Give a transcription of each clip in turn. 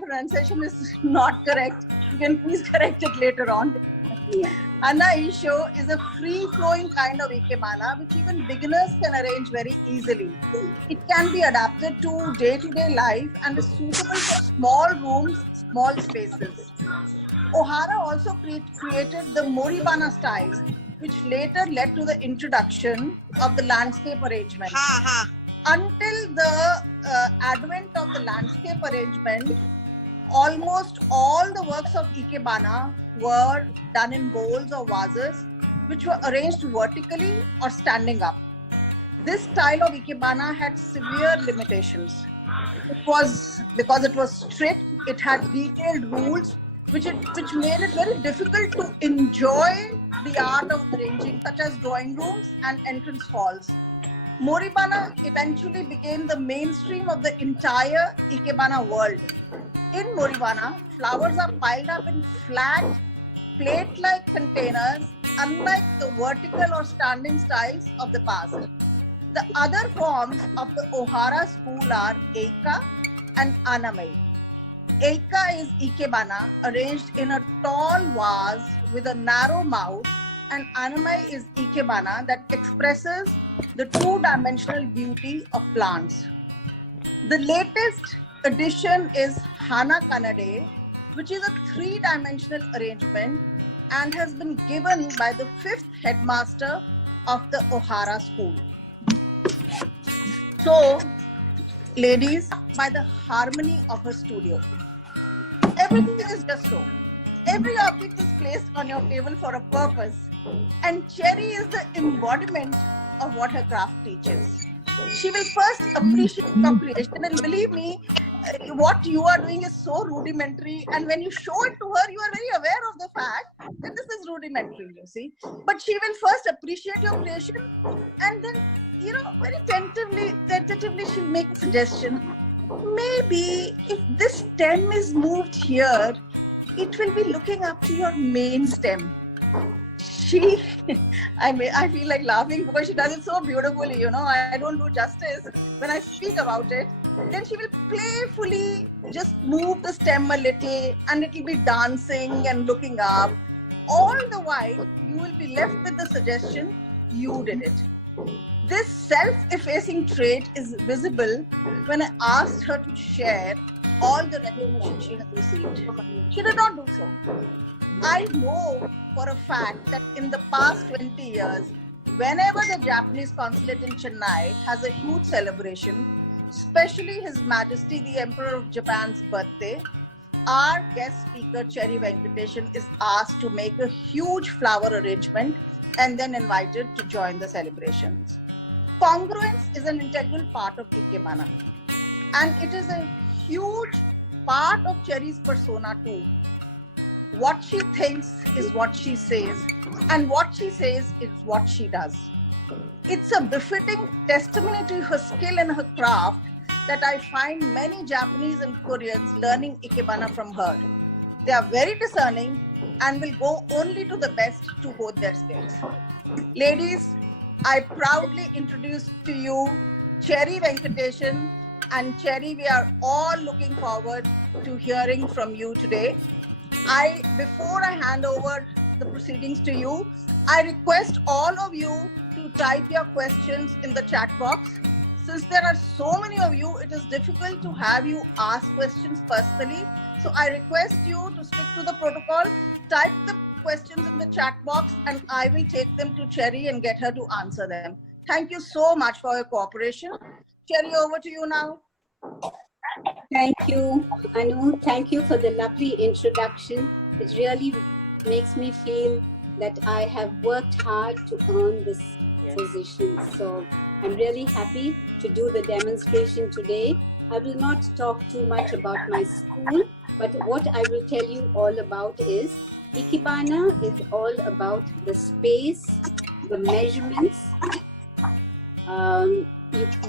pronunciation is not correct, you can please correct it later on. Yeah. Anaisho is a free-flowing kind of ikebana which even beginners can arrange very easily. It can be adapted to day-to-day life and is suitable for small rooms, small spaces. Ohara also created the Moribana style, which later led to the introduction of the landscape arrangement. Until the advent of the landscape arrangement, almost all the works of ikebana were done in bowls or vases, which were arranged vertically or standing up. This style of ikebana had severe limitations. It was because it was strict, it had detailed rules, which made it very difficult to enjoy the art of arranging, such as drawing rooms and entrance halls. Moribana eventually became the mainstream of the entire ikebana world. In Moribana, flowers are piled up in flat, plate-like containers, unlike the vertical or standing styles of the past. The other forms of the Ohara school are Eika and Anamai. Eika is ikebana arranged in a tall vase with a narrow mouth, and Anamai is ikebana that expresses the two-dimensional beauty of plants. The latest addition is Hana Kanade, which is a three-dimensional arrangement and has been given by the 5th headmaster of the Ohara school. So, ladies, by the harmony of her studio. Everything is just so. Every object is placed on your table for a purpose, and Cherry is the embodiment of what her craft teaches. She will first appreciate your creation, and believe me, what you are doing is so rudimentary, and when you show it to her, you are very aware of the fact that this is rudimentary, you see. But she will first appreciate your creation, and then, very tentatively she'll make a suggestion. Maybe if this stem is moved here, it will be looking up to your main stem. I feel like laughing because she does it so beautifully, I don't do justice when I speak about it. Then she will playfully just move the stem a little, and it will be dancing and looking up. All the while, you will be left with the suggestion, you did it. This self-effacing trait is visible when I asked her to share all the recognition she has received. She did not do so. I know for a fact that in the past 20 years, whenever the Japanese consulate in Chennai has a huge celebration, especially His Majesty the Emperor of Japan's birthday, our guest speaker Cherry Venkatesan is asked to make a huge flower arrangement and then invited to join the celebrations. Congruence is an integral part of ikebana, and it is a huge part of Cherry's persona too. What she thinks is what she says, and what she says is what she does. It's a befitting testimony to her skill and her craft that I find many Japanese and Koreans learning ikebana from her. They are very discerning and will go only to the best to hold their skills. Ladies, I proudly introduce to you Cherry Venkatesan. And Cherry, we are all looking forward to hearing from you today. Before I hand over the proceedings to you, I request all of you to type your questions in the chat box. Since there are so many of you, it is difficult to have you ask questions personally. So I request you to stick to the protocol, type the questions in the chat box, and I will take them to Cherry and get her to answer them. Thank you so much for your cooperation. Cherry, over to you now. Thank you, Anu. Thank you for the lovely introduction. It really makes me feel that I have worked hard to earn this position. So I'm really happy to do the demonstration today. I will not talk too much about my school, but what I will tell you all about is ikebana is all about the space, the measurements,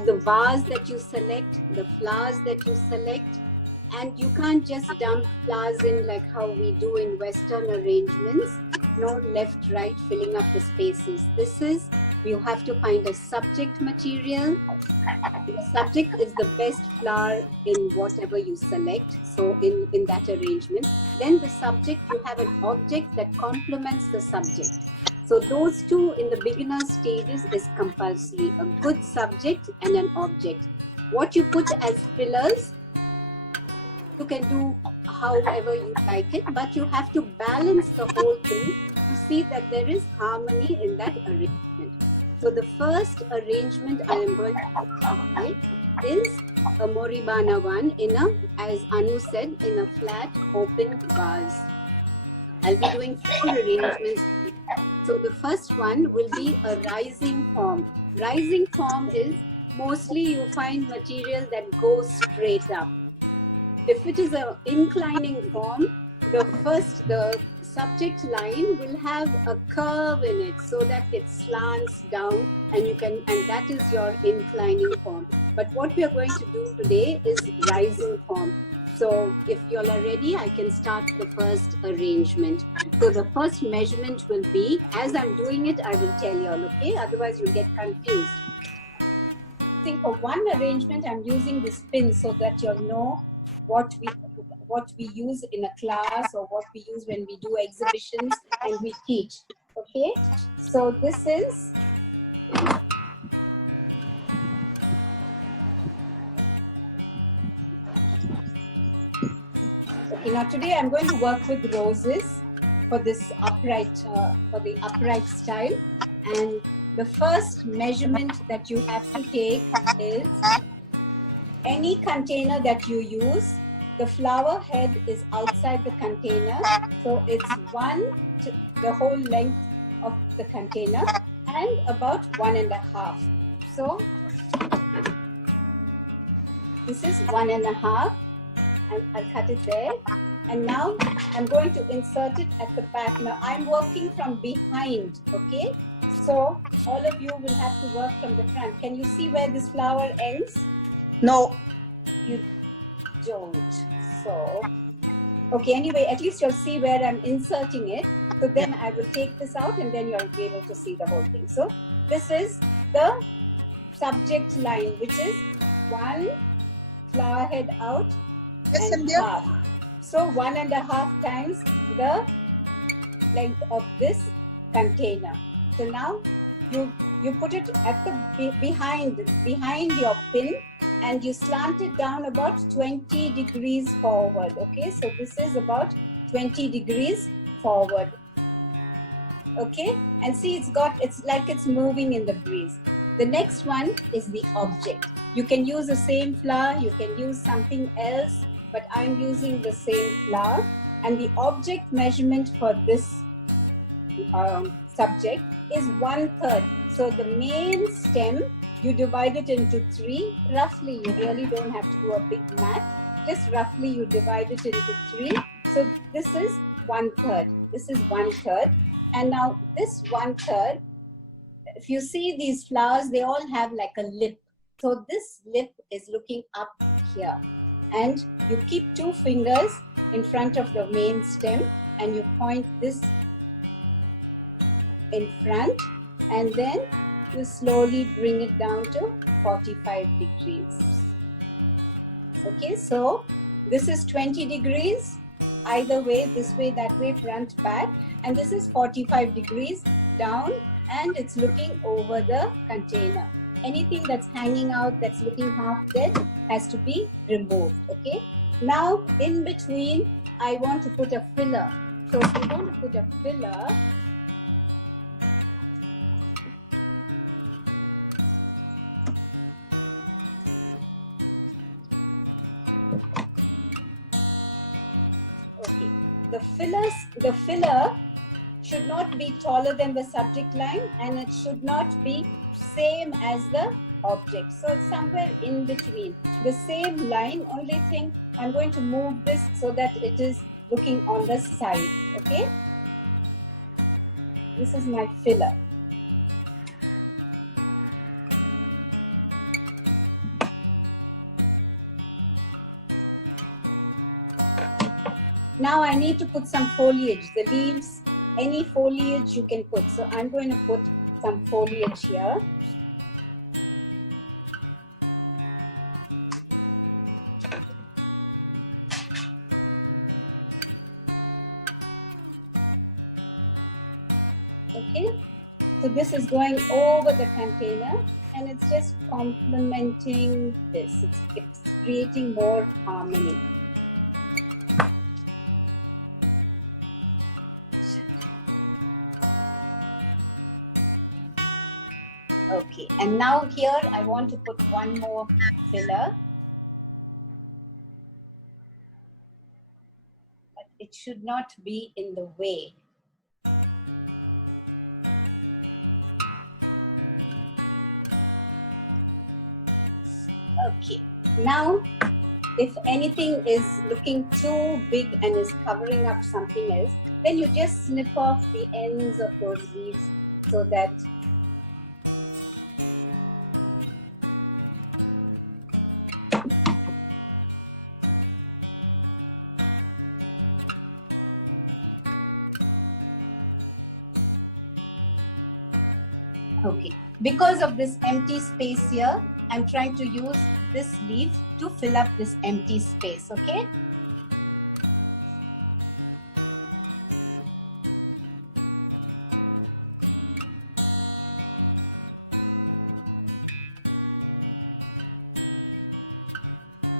the vase that you select, the flowers that you select, and you can't just dump flowers in like how we do in Western arrangements. No, left, right, filling up the spaces. You have to find a subject material, The subject is the best flower in whatever you select. So in that arrangement, then the subject, you have an object that complements the subject. So those two in the beginner stages is compulsory, a good subject and an object. What you put as fillers, you can do however you like it, but you have to balance the whole thing to see that there is harmony in that arrangement. So the first arrangement I am going to try is a Moribana one in a, as Anu said, in a flat open vase. I'll be doing 4 arrangements. So the first one will be a rising form. Rising form is mostly you find material that goes straight up. If it is an inclining form, the subject line will have a curve in it so that it slants down and that is your inclining form. But what we are going to do today is rising form. So if you all are ready, I can start the first arrangement. So the first measurement will be, as I'm doing it, I will tell you all, okay? Otherwise you'll get confused. I think for one arrangement, I'm using this pin so that you'll know what we use in a class or what we use when we do exhibitions and we teach. Okay, so this is okay. Now today I'm going to work with roses for this upright for the upright style, and the first measurement that you have to take is any container that you use, the flower head is outside the container. So it's the whole length of the container and about 1.5. So this is 1.5 and I'll cut it there. And now I'm going to insert it at the back. Now I'm working from behind, okay? So all of you will have to work from the front. Can you see where this flower ends? No. You don't. So, okay, anyway, at least you'll see where I'm inserting it. So then I will take this out and then you'll be able to see the whole thing. So this is the subject line, which is 1 flower head out and half. So 1.5 times the length of this container. So now you put it at the behind your pin and you slant it down about 20 degrees forward. Okay, so this is about 20 degrees forward. Okay, and see it's like it's moving in the breeze. The next one is the object. You can use the same flower, you can use something else, but I'm using the same flower. And the object measurement for this subject is 1/3. So the main stem, you divide it into 3. Roughly, you really don't have to do a big math. Just roughly, you divide it into 3. So this is 1/3. This is 1/3. And now this 1/3, if you see these flowers, they all have like a lip. So this lip is looking up here. And you keep 2 fingers in front of the main stem and you point this in front and then you slowly bring it down to 45 degrees. Okay, so this is 20 degrees, either way, this way, that way, front, back, and this is 45 degrees down and it's looking over the container. Anything that's hanging out, that's looking half dead, has to be removed, okay? Now, in between, I want to put a filler. So if you want to put a filler, the filler should not be taller than the subject line and it should not be same as the object. So it's somewhere in between. The same line, only thing, I'm going to move this so that it is looking on the side, okay? This is my filler. Now I need to put some foliage, the leaves, any foliage you can put. So I'm going to put some foliage here. Okay, so this is going over the container and it's just complementing this. It's creating more harmony. Okay, and now here I want to put one more filler. But it should not be in the way. Okay, now if anything is looking too big and is covering up something else, then you just snip off the ends of those leaves so that okay, because of this empty space here, I'm trying to use this leaf to fill up this empty space, okay?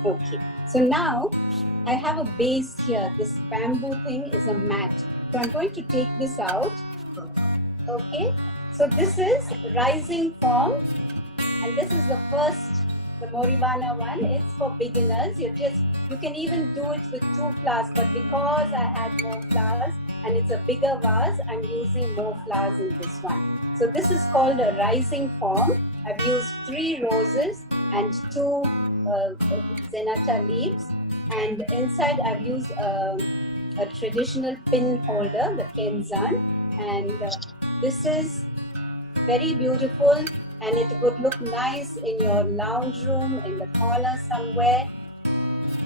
Okay, so now I have a base here. This bamboo thing is a mat. So I'm going to take this out. Okay, so this is rising form, and this is the first, the Moribana one. It's for beginners. You can even do it with 2 flowers, but because I had more flowers and it's a bigger vase, I'm using more flowers in this one. So this is called a rising form. I've used 3 roses and 2 zenata leaves, and inside I've used a traditional pin holder, the kenzan, and this is very beautiful, and it would look nice in your lounge room, in the corner somewhere,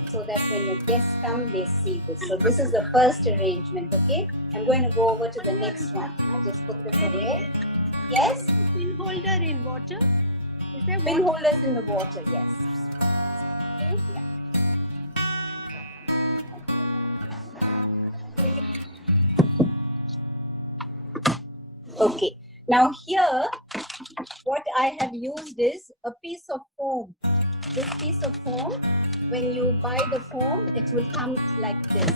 so that when your guests come, they see this. So this is the first arrangement, okay? I'm going to go over to the next one. I'll just put this away. Yes? Pin holder in water? Is there Pin water? holders in the water, yes. Okay, yeah. Okay, now here, what I have used is a piece of foam. This piece of foam, when you buy the foam, it will come like this.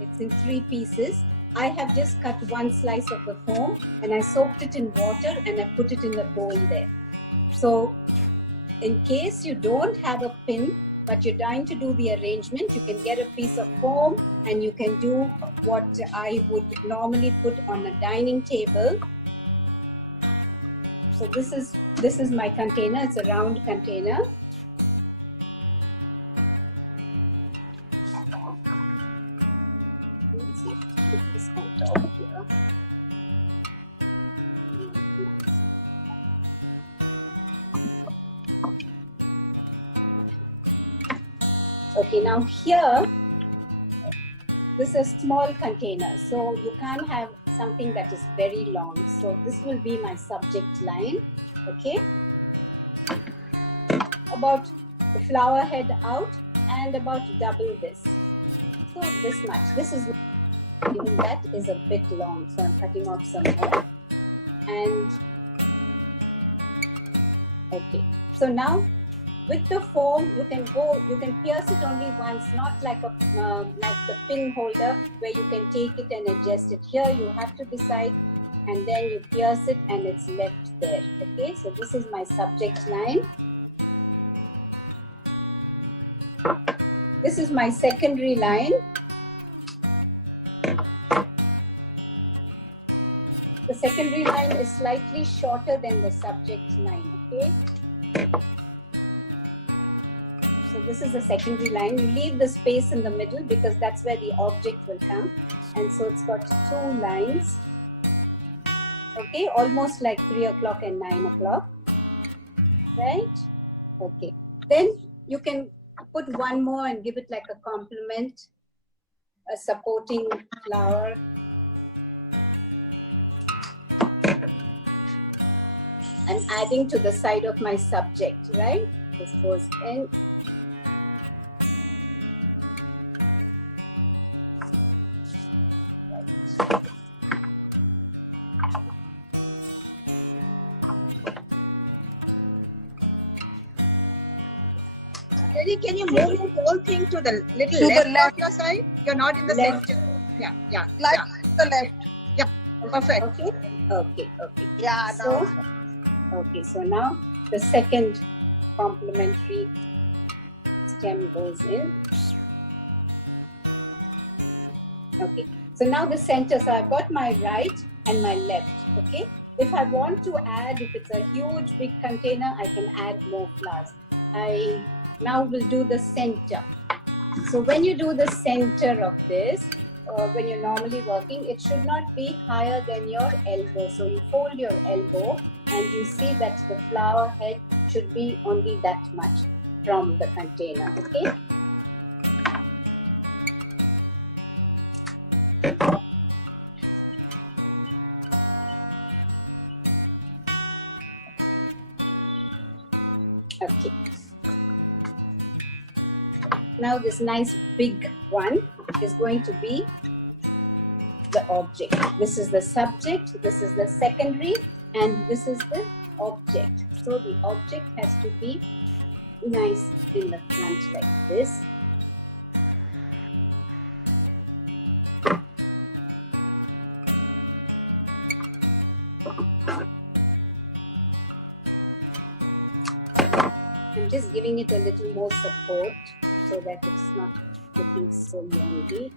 It's in 3 pieces. I have just cut 1 slice of the foam and I soaked it in water and I put it in the bowl there. So in case you don't have a pin, but you're trying to do the arrangement, you can get a piece of foam and you can do what I would normally put on a dining table. So this is my container. It's a round container. Let's see if I put this on top here. Okay, now here, this is a small container, so you can't have something that is very long. So this will be my subject line, okay? About the flower head out and about double this. So this much. This is, even that is a bit long, so I'm cutting off some more. And okay, so now with the foam, you can pierce it only once, not like like the pin holder where you can take it and adjust it. Here you have to decide, and then you pierce it and it's left there. Okay, so this is my subject line. This is my secondary line. The secondary line is slightly shorter than the subject line, okay? So this is the secondary line. You leave the space in the middle because that's where the object will come. And so it's got 2 lines. Okay, almost like 3 o'clock and 9 o'clock. Right? Okay. Then you can put 1 more and give it like a complement, a supporting flower. I'm adding to the side of my subject, right? This goes in. Lakshmi, can you move the whole thing to the little To the left, left. of your side? You're not in the Left. center. Yeah, yeah, Like yeah. to the left. Perfect. Okay. Okay. Okay. Yeah. So, Now. okay. So now the second complementary stem goes in. Okay. So now the center. So I've got my right and my left. Okay. If I want to add, if it's a huge big container, I can add more flowers. I now will do the center. So when you do the center of this, when you're normally working, it should not be higher than your elbow. So you fold your elbow and you see that the flower head should be only that much from the container. Okay. Okay. Now this nice big one is going to be the object. This is the subject, this is the secondary, and this is the object. So the object has to be nice in the front like this. I'm just giving it a little more support so that it's not looking so lonely.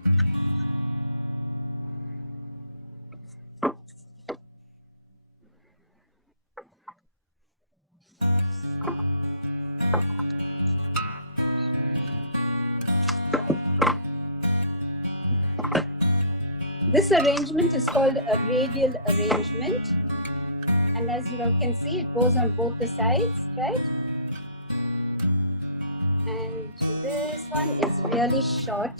This arrangement is called a radial arrangement, and as you can see, it goes on both the sides, right? And this one is really short.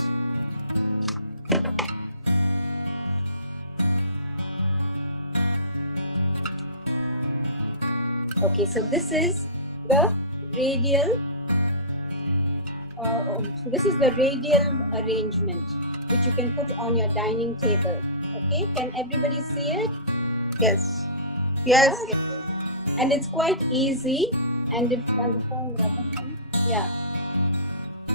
Okay, so this is the radial. This is the radial arrangement, which you can put on your dining table. Okay, can everybody see it? Yes. Yes. Yeah. And it's quite easy. And if yeah.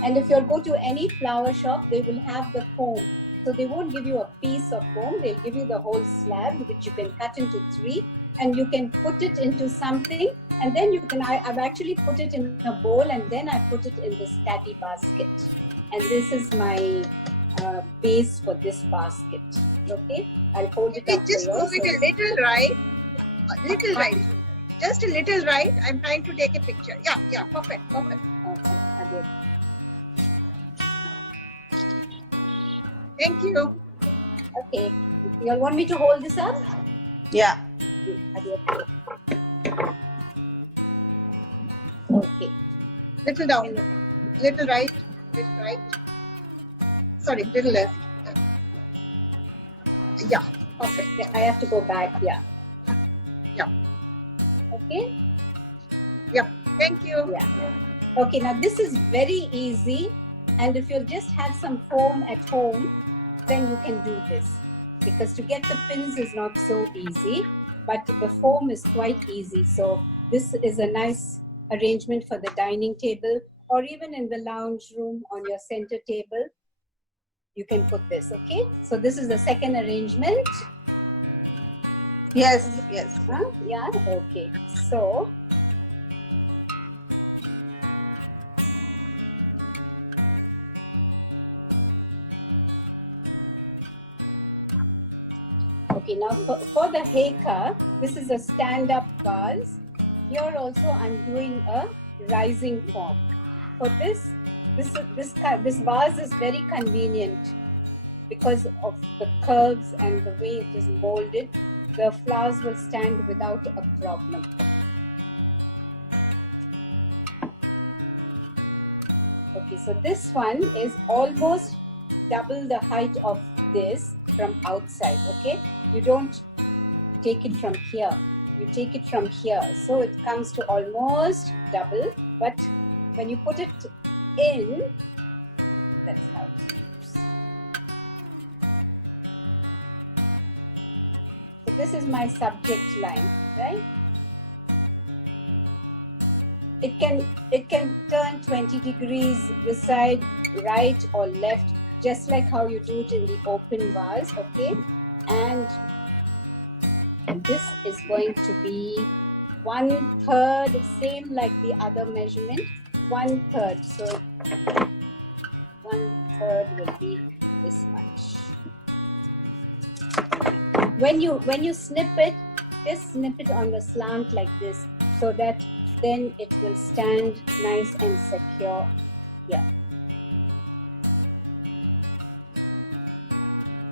And if you go to any flower shop, they will have the foam. So they won't give you a piece of foam, they'll give you the whole slab, which you can cut into 3, and you can put it into something, and then you can, I've actually put it in a bowl, and then I put it in this tatty basket. And this is my base for this basket. Okay, I'll hold it Okay, up just for move you. it a little right. A little right. Just a little right. I'm trying to take a picture. Yeah, yeah, perfect, perfect. Okay, I did. Thank you. Okay, you all want me to hold this up? Yeah. Okay. Little down. Little right. Little right. Sorry, little left. Yeah, perfect. I have to go back, yeah. Yeah. Okay? Thank you. Yeah. Okay, now this is very easy, and if you just have some foam at home, then you can do this. Because to get the pins is not so easy, but the foam is quite easy. So this is a nice arrangement for the dining table, or even in the lounge room on your center table. You can put this, okay? So this is the second arrangement. Yes. Yes. Huh? Yeah, okay. So, okay, now for the heka, this is a stand-up vase. Here also I'm doing a rising form. For this vase is very convenient because of the curves and the way it is molded. The flowers will stand without a problem. Okay, so this one is almost double the height of this from outside, okay? You don't take it from here, you take it from here. So it comes to almost double, but when you put it in, that's how it looks. So this is my subject line, right? it can turn 20 degrees this side, right or left, just like how you do it in the open vase, okay? And this is going to be 1/3, same like the other measurement, 1/3. So 1/3 will be this much. When you snip it, just snip it on the slant like this, so that then it will stand nice and secure here.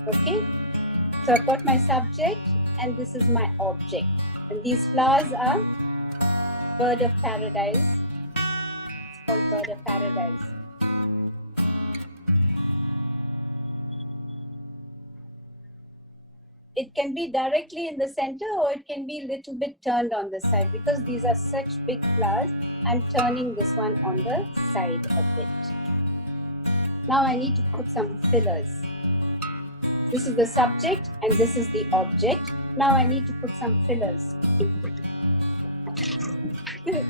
Okay, so I've got my subject and this is my object, and these flowers are bird of paradise. It's called bird of paradise. It can be directly in the center, or it can be a little bit turned on the side. Because these are such big flowers, I'm turning this one on the side a bit. Now I need to put some fillers. This is the subject and this is the object. Now I need to put some fillers.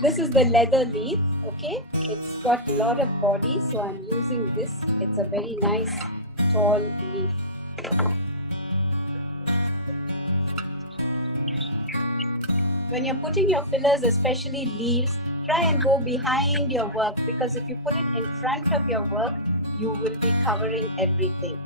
This is the leather leaf, okay? It's got a lot of body, so I'm using this. It's a very nice tall leaf. When you're putting your fillers, especially leaves, try and go behind your work, because if you put it in front of your work, you will be covering everything.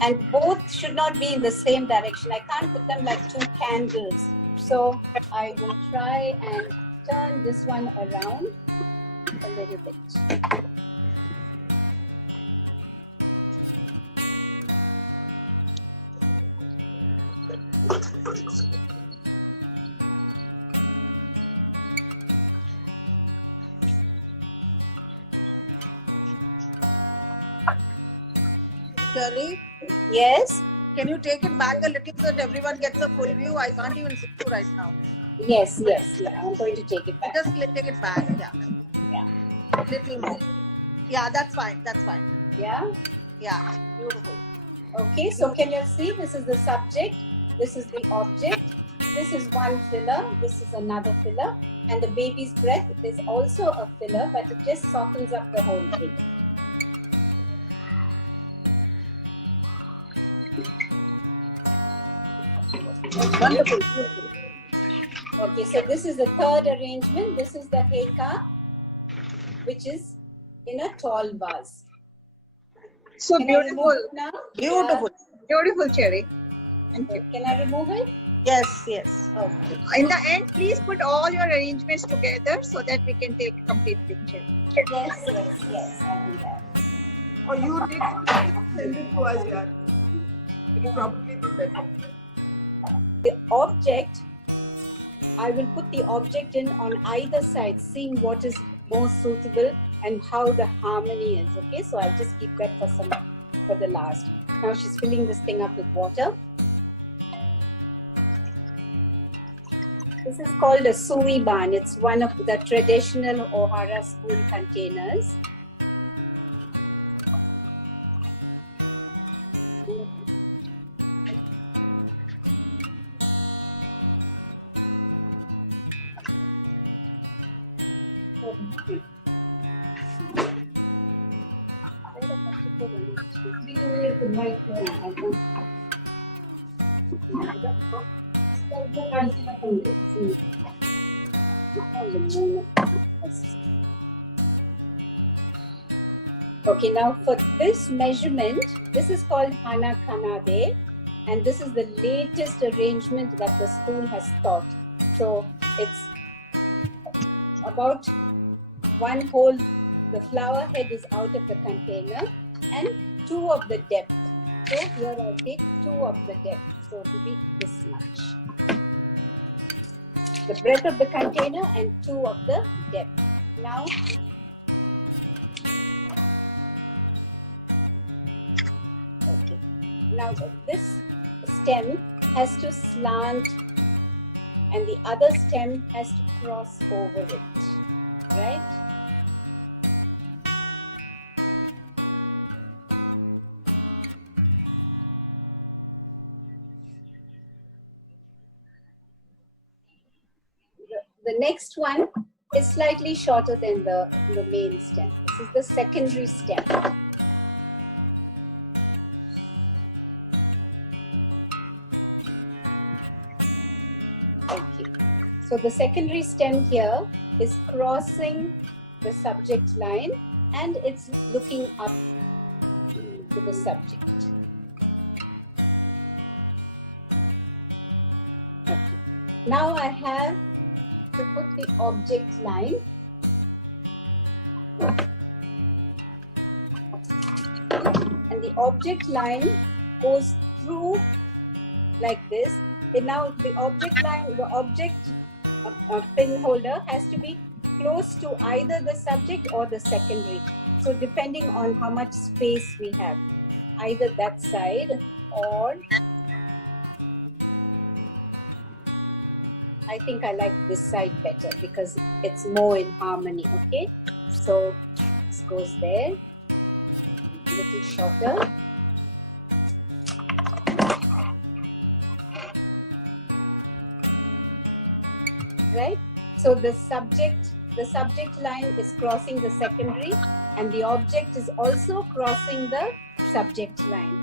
And both should not be in the same direction. I can't put them like two candles. So I will try and turn this one around a little bit. Terry, Yes? can you take it back a little so that everyone gets a full view? I can't even see you right now. Yes, yeah. I'm going to take it back. Just take it back, yeah. Yeah. Little more. Yeah, that's fine, Yeah? Yeah, beautiful. Okay, so can you see this is the subject, this is the object, this is one filler, this is another filler, and the baby's breath is also a filler, but it just softens up the whole thing. Wonderful, beautiful. Okay, so this is the third arrangement. This is the heka, which is in a tall vase. So Can I remove beautiful. it now? Beautiful. Beautiful, Cherry. Thank you. Can I remove it? Yes, yes. Okay. In the end, please put all your arrangements together so that we can take a complete picture. Yes, I will that. Or you did send it to us, yeah. It will probably be better. The object, I will put the object in on either side, seeing what is most suitable and how the harmony is. Okay, so I'll just keep that for the last. Now she's filling this thing up with water. This is called a suiban. It's one of the traditional Ohara school containers. Okay, now for this measurement, this is called Hana Kanade, and this is the latest arrangement that the school has taught. So it's about one whole, the flower head is out of the container, and 2 of the depth. So here I'll take 2 of the depth, so it will be this much. The breadth of the container and 2 of the depth. Now, okay. Now this stem has to slant and the other stem has to cross over it, right? the next one is slightly shorter than the main stem. This is the secondary stem. Okay. So the secondary stem here is crossing the subject line and it's looking up to the subject. Okay. Now I have to put the object line. And the object line goes through like this. And now the object line, the object pin holder has to be close to either the subject or the secondary. So depending on how much space we have, either that side or I think I like this side better because it's more in harmony, okay? So this goes there, a little shorter. Right? So the subject line is crossing the secondary and the object is also crossing the subject line.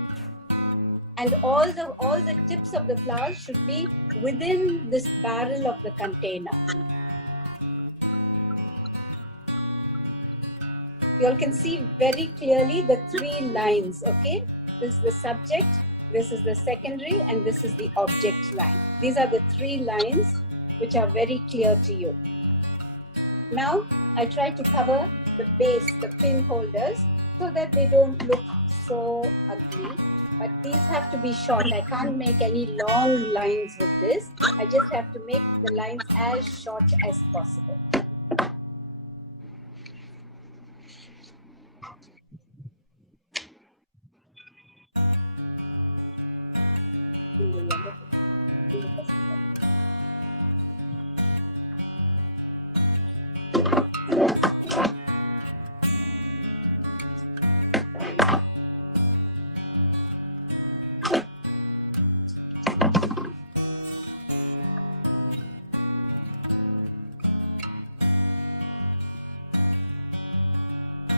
And all the tips of the flowers should be within this barrel of the container. You all can see very clearly the three lines, okay? This is the subject, this is the secondary, and this is the object line. These are the three lines which are very clear to you. Now, I try to cover the base, the pin holders, so that they don't look so ugly. But these have to be short. I can't make any long lines with this. I just have to make the lines as short as possible.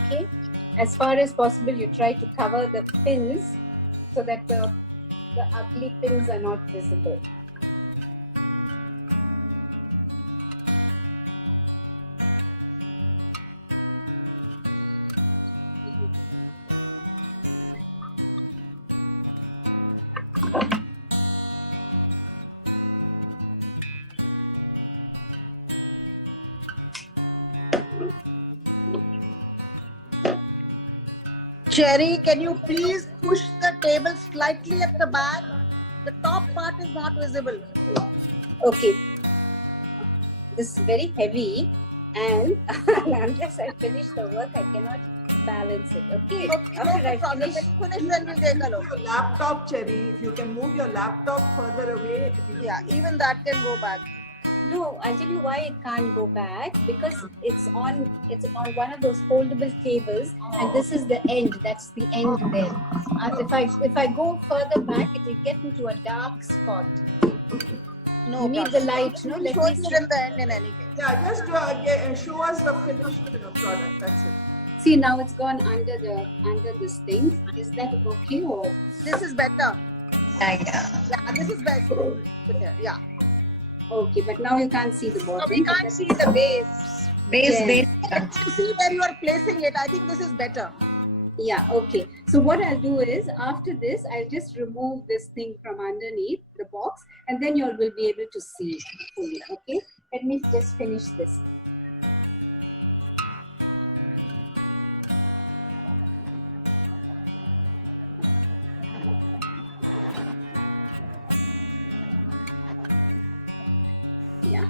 Okay, as far as possible, you try to cover the pins so that the ugly pins are not visible. Cherry, can you please push the table slightly at the back? The top part is not visible. Okay. This is very heavy and unless I finish the work, I cannot balance it. Okay. After I finish, Then we'll take a look. Your laptop, Cherry, if you can move your laptop further away. Yeah, even that can go back. no, I'll tell you why it can't go back, because it's on one of those foldable tables and this is the end. That's the end there. If I go further back, it will get into a dark spot. No, You need the light, no? Let show me it see. in the end in any case. Yeah, just show us the finished product. That's it. See, now it's gone under this thing. Is that okay or? This is better. Yeah. Yeah, this is best. Yeah. Okay, but now you can't see the bottom. So we can't see the base. Base, Yes. base. To see where you are placing it, I think this is better. Yeah, okay. So what I'll do is, after this, I'll just remove this thing from underneath the box and then you all will be able to see it fully, okay? Let me just finish this. Yeah.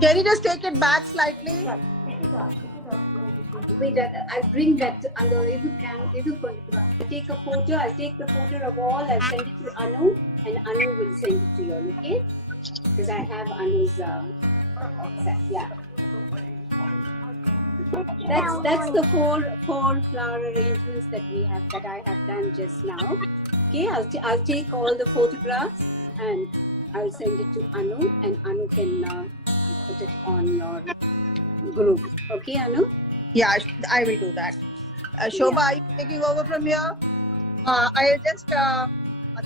Can you just take it back slightly? Wait, I'll bring that under. I'll take a photo. I'll take the photo of all. I'll send it to Anu, and Anu will send it to you all. Okay? Because I have Anu's WhatsApp. Yeah. That's the four flower arrangements that I have done just now. Okay, I'll take all the photographs and I'll send it to Anu, and Anu can put it on your group. Okay, Anu? Yeah, I will do that. Shobha, are you taking over from here? I just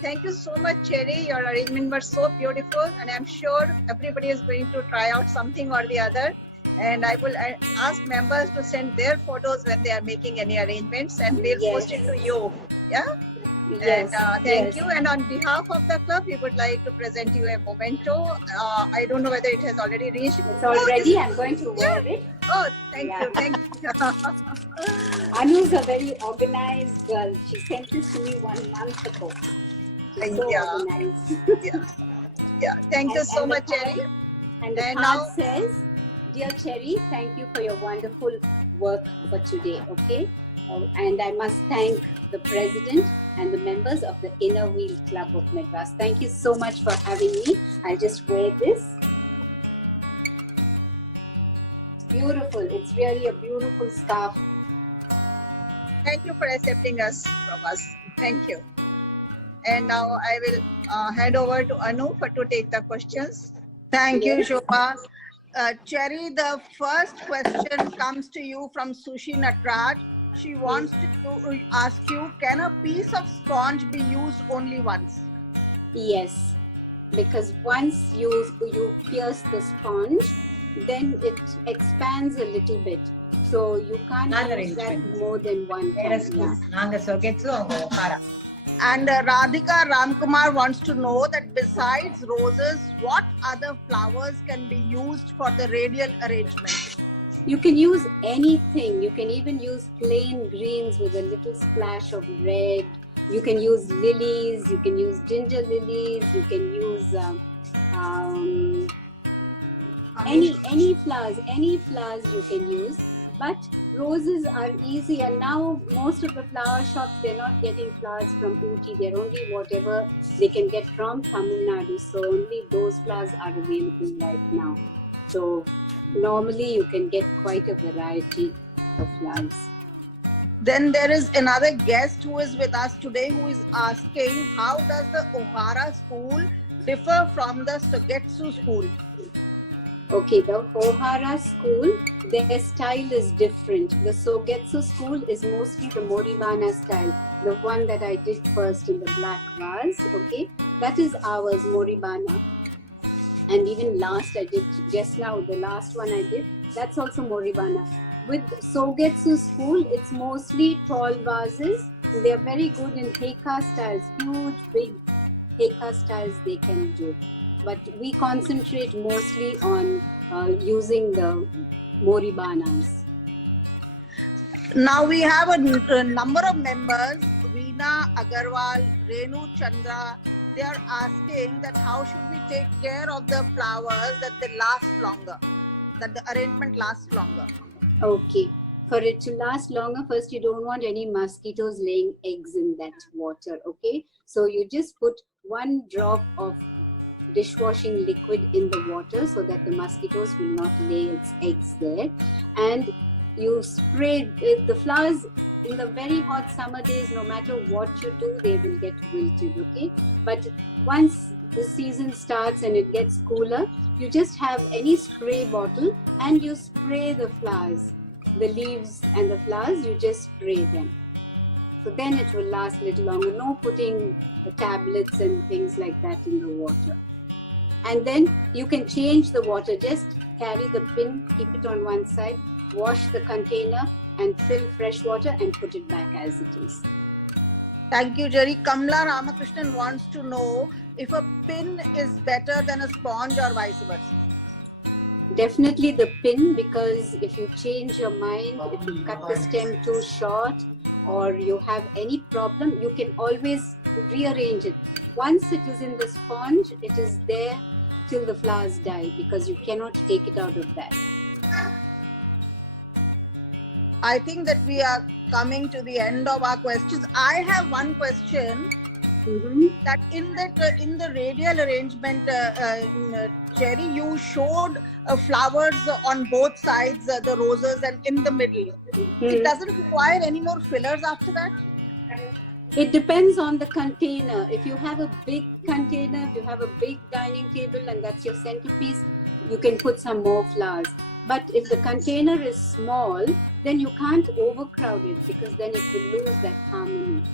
thank you so much, Cherry. Your arrangement was so beautiful, and I'm sure everybody is going to try out something or the other. And I will ask members to send their photos when they are making any arrangements, and we'll post it to you. Yeah. Yes. And thank you. And on behalf of the club, we would like to present you a memento. I don't know whether it has already reached. It's already. I'm going to wear it. Oh, thank you. Thank you. Anu's a very organized girl. She sent this to me 1 month ago. She's so organized. Yeah. Thank you so And the much, card- Cherry. And the And card now- says, "Dear Cherry, thank you for your wonderful work for today." Okay, and I must thank the president and the members of the Inner Wheel Club of Madras. Thank you so much for having me. I'll just wear this. Beautiful. It's really a beautiful scarf. Thank you for accepting us from us. Thank you. And now I will hand over to Anu to take the questions. Thank you, Yes. Shobha. Cherry, the first question comes to you from Sushi Natraj. She wants to ask you, can a piece of sponge be used only once? Yes, because once you pierce the sponge, then it expands a little bit. So you can't use that more than one time. Yeah. And Radhika Ramkumar wants to know that besides roses, what other flowers can be used for the radial arrangement? You can use anything. You can even use plain greens with a little splash of red. You can use lilies. You can use ginger lilies. You can use any flowers. Any flowers you can use. But roses are easy, and now most of the flower shops, they're not getting flowers from Ooty. They're only whatever they can get from Tamil Nadu. So only those flowers are available right now. So normally you can get quite a variety of flowers. Then there is another guest who is with us today who is asking, how does the Ohara school differ from the Sogetsu school? Okay, the Ohara school, their style is different. The Sogetsu school is mostly the Moribana style, the one that I did first in the black vase. Okay, that is ours, Moribana. And even last I did just now, the last one I did, that's also Moribana. With Sogetsu school, it's mostly tall vases. They are very good in Heika styles, huge, big Heika styles they can do. But we concentrate mostly on using the Moribanas. Now we have a number of members, Veena Agarwal, Renu Chandra. They are asking that how should we take care of the flowers that they last longer, that the arrangement lasts longer. Okay, for it to last longer, first you don't want any mosquitoes laying eggs in that water. Okay, so you just put 1 drop of dishwashing liquid in the water so that the mosquitoes will not lay its eggs there, and you spray the flowers in the very hot summer days. No matter what you do, they will get wilted. Okay, but once the season starts and it gets cooler, you just have any spray bottle and you spray the flowers, the leaves and the flowers, you just spray them. So then it will last a little longer. No putting tablets and things like that in the water. And then you can change the water. Just carry the pin, keep it on one side, wash the container and fill fresh water and put it back as it is. Thank you, Jerry. Kamla Ramakrishnan wants to know if a pin is better than a sponge or vice versa. Definitely the pin, because if you change your mind, if you cut the stem too short or you have any problem, you can always rearrange it. Once it is in the sponge, it is there till the flowers die, because you cannot take it out of that. I think that we are coming to the end of our questions. I have one question. That in the radial arrangement, Cherry, you showed flowers on both sides, the roses, and in the middle. It doesn't require any more fillers after that? It depends on the container. If you have a big container, if you have a big dining table and that's your centerpiece, you can put some more flowers. But if the container is small, then you can't overcrowd it because then it will lose that harmony.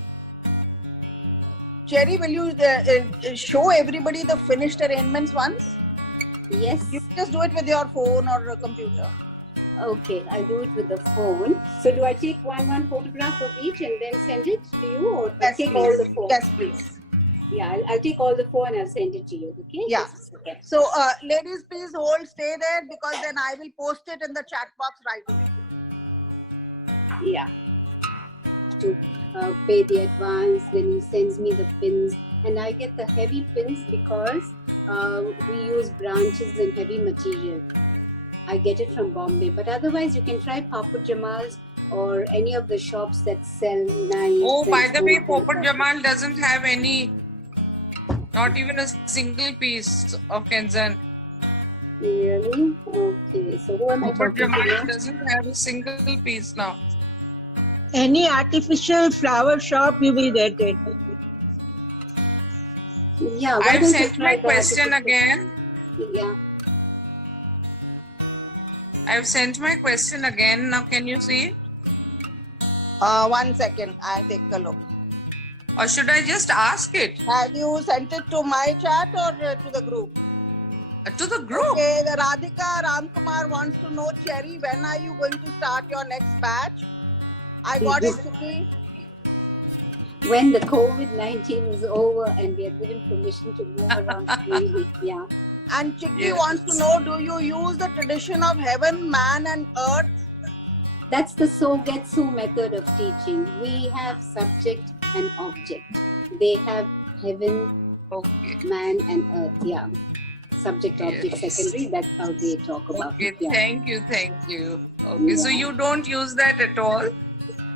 Cherry, will you show everybody the finished arrangements once? Yes. You just do it with your phone or a computer. Okay, I'll do it with the phone. So do I take one photograph of each and then send it to you, or Yes, take please. all the four? Yes, please. Yeah, I'll take all the four and I'll send it to you. Okay? Yeah. Just a second. So, ladies, please hold, stay there, because then I will post it in the chat box right away. Yeah. To pay the advance, then he sends me the pins, and I get the heavy pins because we use branches and heavy material. I get it from Bombay, but otherwise you can try Papu Jamal's or any of the shops that sell knives. Oh, by the way, and Papu Jamal doesn't have any, not even a single piece of Kenzan. Really? Okay. So who am I Papu talking to Jamal now? doesn't have a single piece now. Any artificial flower shop, you will get it. Yeah. why I've don't you sent try my the question artificial- again. Yeah. I've sent my question again. Now, can you see? 1 second, I'll take a look. Or should I just ask it Have you sent it to my chat or to the group? to the group? Okay, the Radhika Ramkumar wants to know, Cherry, when are you going to start your next batch? I got it, Chicky. When the COVID-19 is over and we are given permission to move around freely. Yeah. And Chicky Yes. wants to know, do you use the tradition of heaven, man and earth? That's the Sogetsu method of teaching. We have subject and object. They have heaven, Okay. man, and earth. Yeah. Subject, object, Yes. secondary. That's how they talk about Okay, it. Yeah. thank you. Okay, so Yeah. you don't use that at all?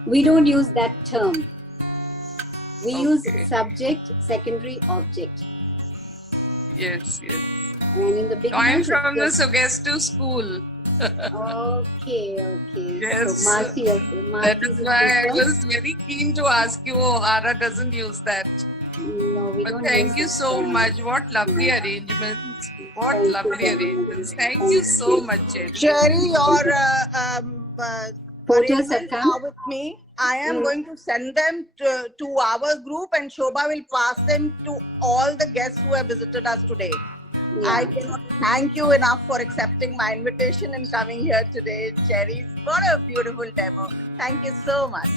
We don't use that term. We use Okay. subject, secondary, object. Yes. And in the No, I'm beginning, from the Sugestu school. Okay. Yes. So Marcy, That is why I was very keen to ask you. O'Hara doesn't use that. No, we But don't thank use you that so term. much. What lovely arrangements. What Thank you lovely very much. arrangements. Thank Thank you so you. much, Cherry. Cherry, your Photos have arrangements come. are with me. I am Mm. going to send them to our group, and Shobha will pass them to all the guests who have visited us today. Yeah. I cannot thank you enough for accepting my invitation and coming here today, Cherry. What a beautiful demo. Thank you so much.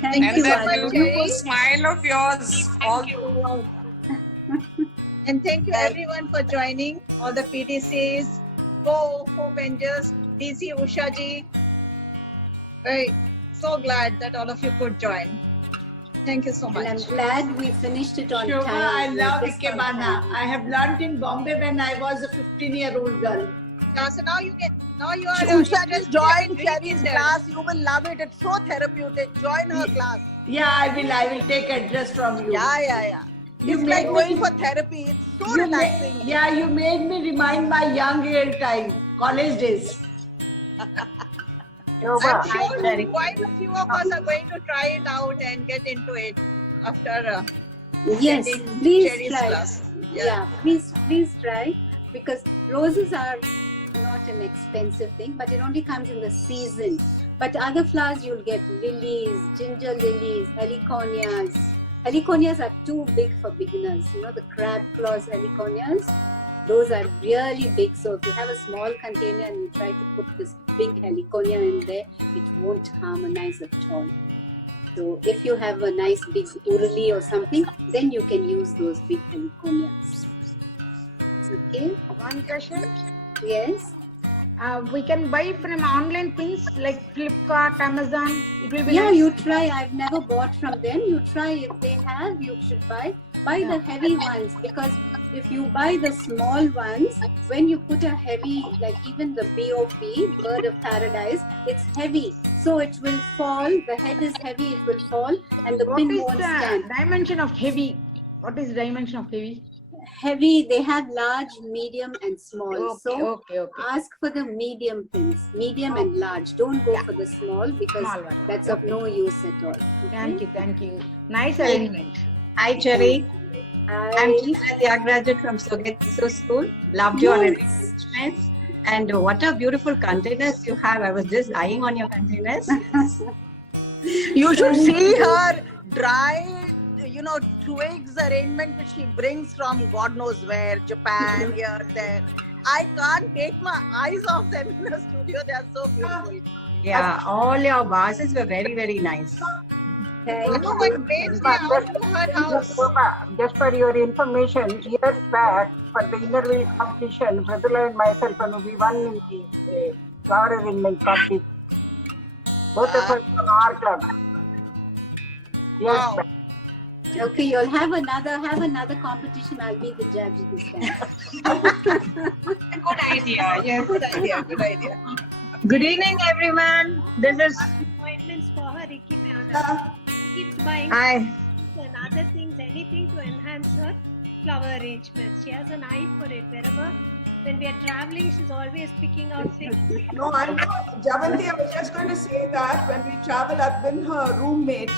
Thank And you, that Anu. beautiful smile of yours all throughout. And thank you everyone for joining, all the PDCs, Hope Angels, DC Usha ji. So glad that all of you could join. Thank you so And I'm much. glad we finished it on Shobha, time. I love This time. Ikebana. I have learnt in Bombay when I was a 15-year-old girl. Yeah, so now you are Usha, just join interested in Cherry's there. class. You will love it. It's so therapeutic. Join her class. Yeah, I will take address from you. Yeah. You It's like made going me- for therapy. It's so You relaxing. you made me remind my young year time, college days. I'm sure quite a few of us are going to try it out and get into it after Yes, attending please Cherry's try. class. Yeah, please try, because roses are not an expensive thing, but it only comes in the season. But other flowers you'll get lilies, ginger lilies, heliconias. Heliconias are too big for beginners. You know, the crab claws heliconias, those are really big. So if you have a small container and you try to put this big heliconia in there, it won't harmonize at all. So if you have a nice big urali or something, then you can use those big heliconias. Okay? One question. Yes? We can buy from online pins like Flipkart, Amazon. It will be Yeah, nice. you try. I've never bought from them. You try. If they have, you should buy. Buy the heavy ones, because if you buy the small ones, when you put a heavy, like even the BOP, Bird of Paradise, it's heavy. So it will fall. The head is heavy, it will fall, and the What pin is won't the stand. dimension of heavy? What is dimension of heavy? heavy. They have large, medium, and small. Okay, So okay. ask for the medium pins, medium and large. Don't go for the small because Small one. that's of no use at all. Thank you. Nice arrangement. Hi, Cherry. I'm I, Chitra, a graduate from Sogetsu School. Loved your Yes. arrangements. And what a beautiful containers you have. I was just eyeing on your containers. You should see her dry, twigs arrangement which she brings from God knows where, Japan, here, there. I can't take my eyes off them in the studio. They are so beautiful. Yeah, all your vases were very, very nice. thank No you. one brings me out to her house. Just for your information, years back, for the inner wheel competition, Pradula and myself, and we won in the flower arrangement competition. Both of us from our club. Yes, Wow. back. Okay, you'll have another competition. I'll be the judge this time. Good idea. Yes. Good idea, good idea. Good evening, everyone. This is Appointments for her, Ricky Mayana. She keeps buying hi. and other things, anything to enhance her flower arrangements. She has an eye for it. Wherever, when we are traveling, she's always picking out things. No, I know. Javanti, I was just going to say that when we travel, I've been her roommate.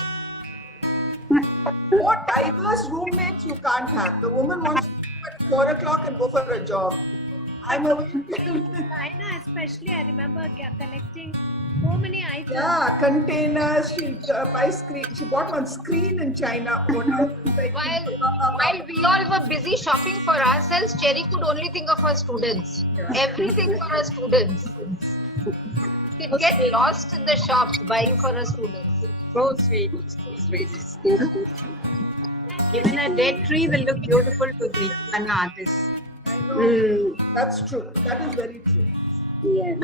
More diverse roommates you can't have. The woman wants to leave at 4 o'clock and go for a jog. I'm a China especially, I remember collecting so many items. yeah, containers. She buys screen. She bought one screen in China. While we all were busy shopping for ourselves, Cherry could only think of her students. Everything for her students. She'd get lost in the shops buying for her students. So sweet. So sweet. Even a dead tree will look beautiful to the Ikebana artist. I know. Mm, That's true. That is very true. yes.